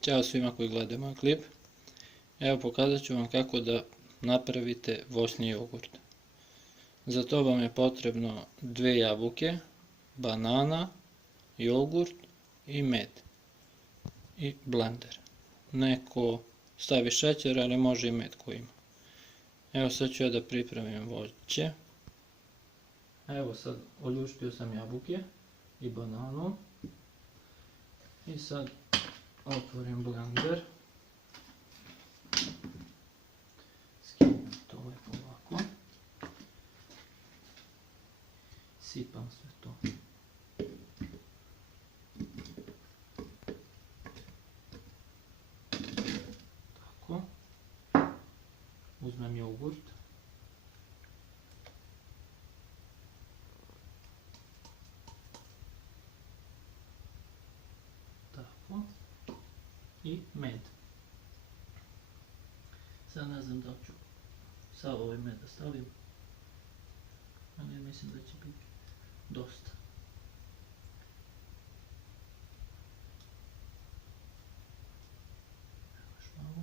Ćao svima koji gledaju moj klip. Evo pokazat ću vam kako da napravite voćni jogurt. Za to vam je potrebno 2 jabuke, banana, jogurt i med i blender. Neko stavi šećer, ali može i med ko ima. Evo sad ću ja da pripremim voće. Evo sad oljuštio sam jabuke i bananu. I sad otvorim blender. Skinem to lepo ovako. Sipam sve to. Tako. Uzmem jogurt. Tako. I med. Sad ne znam da ću sav ovaj med da stavim, ali ja mislim da će biti dosta. Još malo.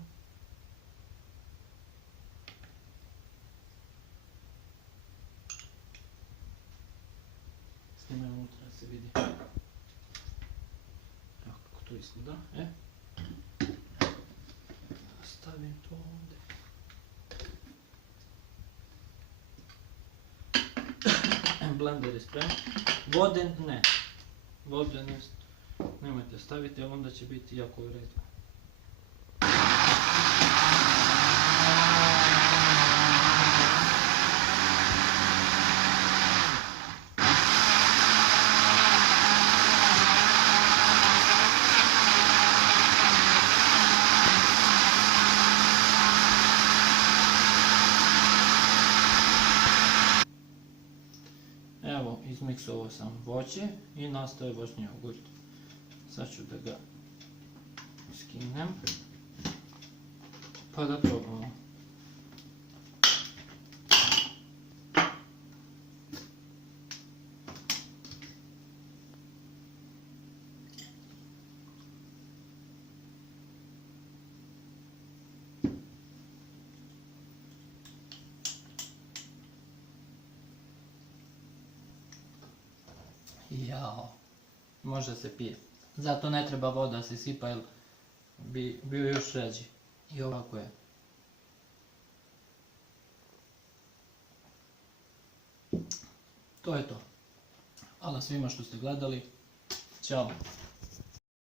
Snimam unutra da se vidi kako to izgleda. Stavim to ovdje. Blender je spreman. Vode ne. Vode nemojte staviti, ali onda će biti jako redko. Evo, izmiksovao sam voće i nastao je voćni jogurt. Sad ću da ga skinem, pa da probamo. Jao, može se pije. Zato ne treba voda se sipa jer bi bio još ređi. I ovako je. To je to. Hvala svima što ste gledali. Ćao.